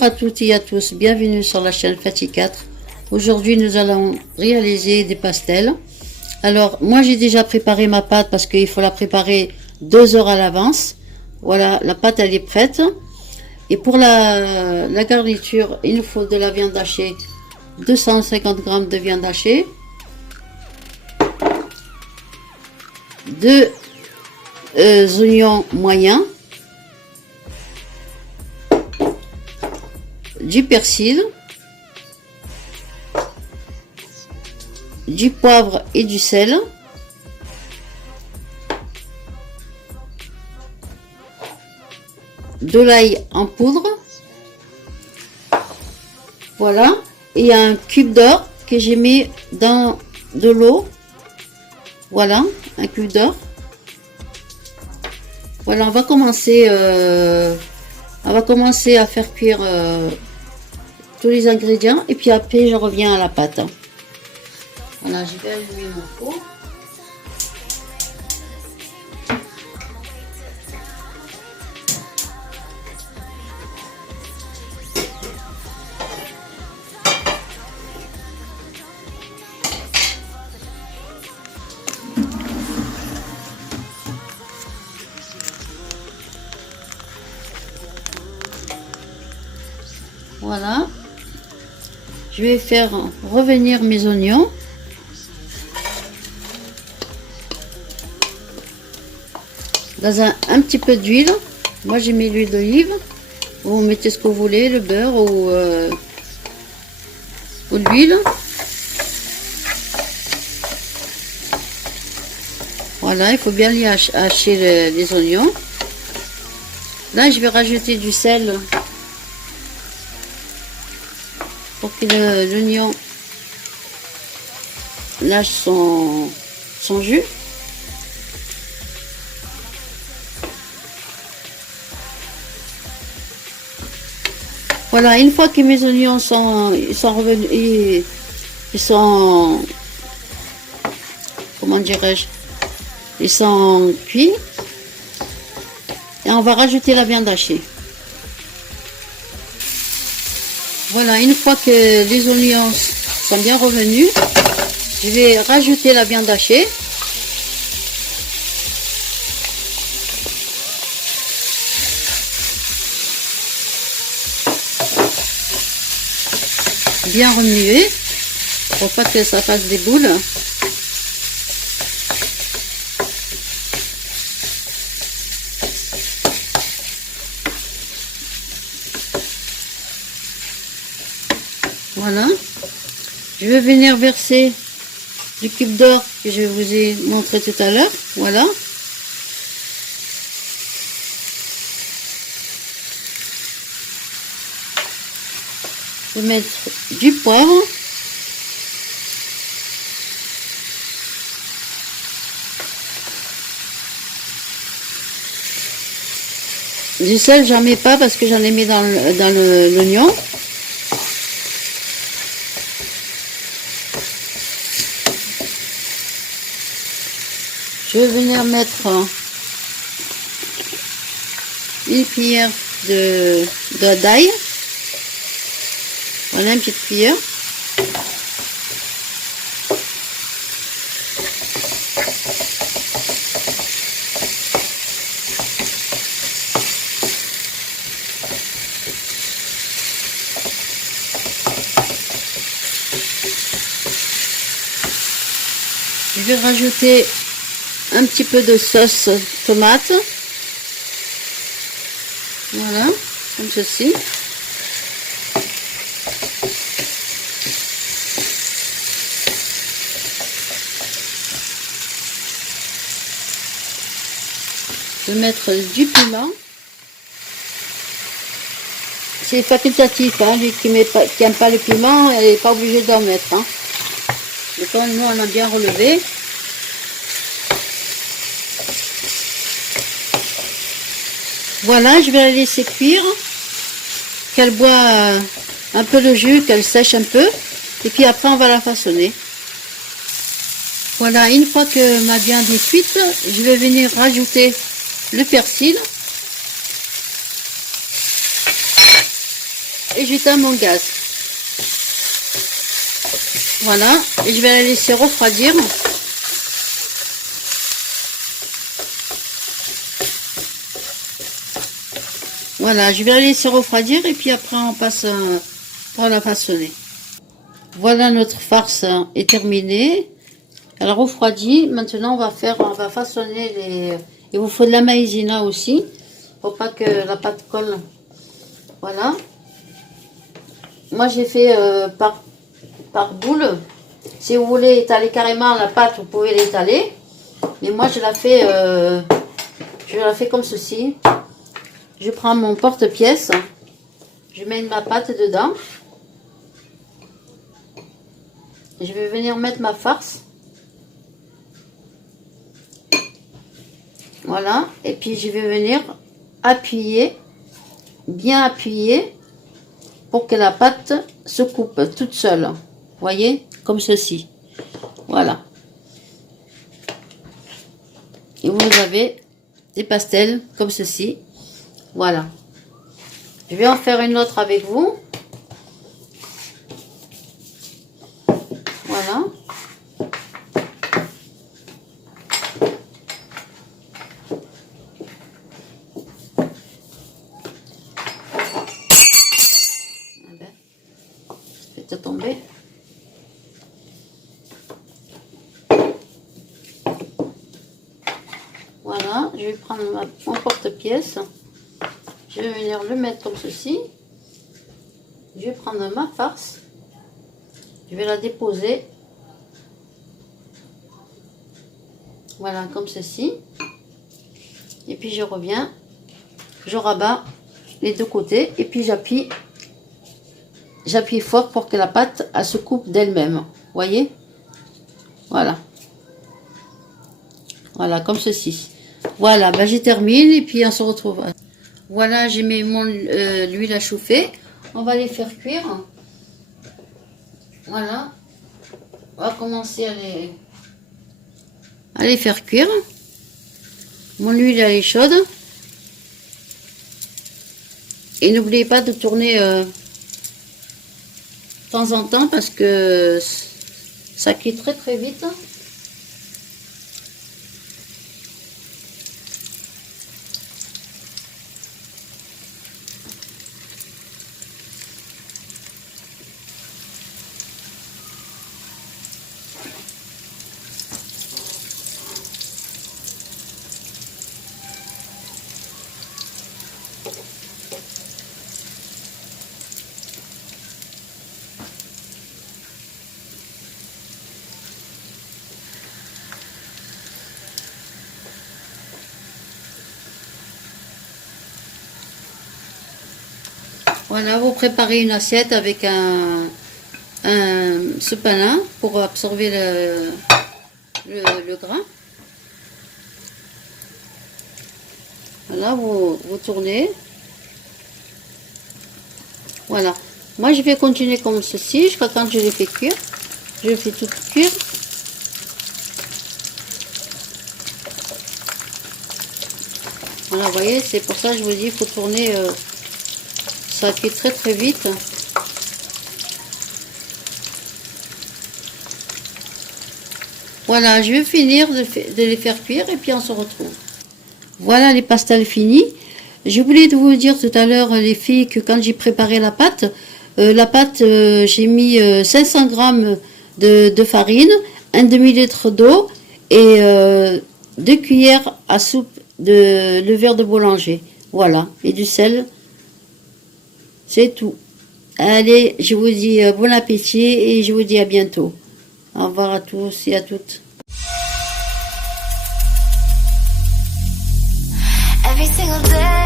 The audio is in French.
Bonjour à toutes et à tous, bienvenue sur la chaîne Fatih 4. Aujourd'hui nous allons réaliser des pastels. Alors moi j'ai déjà préparé ma pâte parce qu'il faut la préparer 2 heures à l'avance. Voilà, la pâte elle est prête. Et pour la garniture, il nous faut de la viande hachée, 250 g de viande hachée, 2 oignons moyens, du persil, du poivre et du sel, de l'ail en poudre, voilà, et un cube d'or que j'ai mis dans de l'eau, voilà, un cube d'or. Voilà, on va commencer à faire cuire tous les ingrédients et puis après je reviens à la pâte. Voilà, je vais allumer mon four. Voilà, je vais faire revenir mes oignons. Dans un petit peu d'huile. Moi j'ai mis l'huile d'olive. Vous mettez ce que vous voulez, le beurre ou l'huile. Voilà, il faut bien les hacher les oignons. Là je vais rajouter du sel pour que l'oignon lâche son jus. Voilà, une fois que mes oignons sont revenus, ils sont, comment dirais-je, ils sont cuits, et on va rajouter la viande hachée. Voilà, une fois que les oignons sont bien revenus, je vais rajouter la viande hachée. Bien remuer pour pas que ça fasse des boules. Voilà, je vais venir verser du cube d'or que je vous ai montré tout à l'heure. Voilà, je vais mettre du poivre, du sel j'en mets pas parce que j'en ai mis dans l'oignon. Je vais venir mettre une cuillère d'ail. Voilà, une petite cuillère. Je vais rajouter un petit peu de sauce tomate. Voilà, comme ceci. Je vais mettre du piment. C'est facultatif, hein. Lui qui n'aime pas le piment, elle n'est pas obligée d'en mettre. Hein. Mais quand nous on a bien relevé. Voilà, je vais la laisser cuire, qu'elle boit un peu le jus, qu'elle sèche un peu, et puis après on va la façonner. Voilà, une fois que ma viande est cuite, je vais venir rajouter le persil et j'éteins mon gaz. Voilà, et je vais la laisser refroidir. Voilà, je vais la laisser refroidir et puis après on passe pour la façonner. Voilà, notre farce est terminée. Elle a refroidi. Maintenant on va façonner les... Il vous faut de la maïzena aussi, pour pas que la pâte colle. Voilà. Moi j'ai fait par boule. Si vous voulez étaler carrément la pâte, vous pouvez l'étaler. Mais moi je la fais comme ceci. Je prends mon porte-pièce. Je mets ma pâte dedans. Je vais venir mettre ma farce. Voilà. Et puis je vais venir appuyer, bien appuyer, pour que la pâte se coupe toute seule. Vous voyez, comme ceci. Voilà. Et vous avez des pastels comme ceci. Voilà. Je vais en faire une autre avec vous. Voilà. Faites tomber. Voilà, je vais prendre mon porte-pièce. Je vais venir le mettre comme ceci. Je vais prendre ma farce. Je vais la déposer. Voilà, comme ceci. Et puis je reviens. Je rabats les deux côtés. Et puis j'appuie. J'appuie fort pour que la pâte elle se coupe d'elle-même. Voyez? Voilà. Voilà, comme ceci. Voilà, ben, je termine et puis on se retrouve. Voilà, j'ai mis l'huile à chauffer. On va les faire cuire. Voilà. On va commencer à les faire cuire. Mon huile elle est chaude. Et n'oubliez pas de tourner de temps en temps parce que ça cuit très très vite. Voilà, vous préparez une assiette avec un sopalin pour absorber le gras. Voilà, vous tournez. Voilà. Moi, je vais continuer comme ceci jusqu'à quand je les fais cuire. Je les fais tout cuire. Voilà, vous voyez, c'est pour ça que je vous dis, il faut tourner. Ça cuit très très vite. Voilà, je vais finir de les faire cuire et puis on se retrouve. Voilà les pastels finis. J'ai oublié de vous dire tout à l'heure, les filles, que quand j'ai préparé la pâte, j'ai mis 500 g de farine, un demi-litre d'eau et 2 cuillères à soupe de levure de boulanger. Voilà, et du sel. C'est tout. Allez, je vous dis bon appétit et je vous dis à bientôt. Au revoir à tous et à toutes. Every single day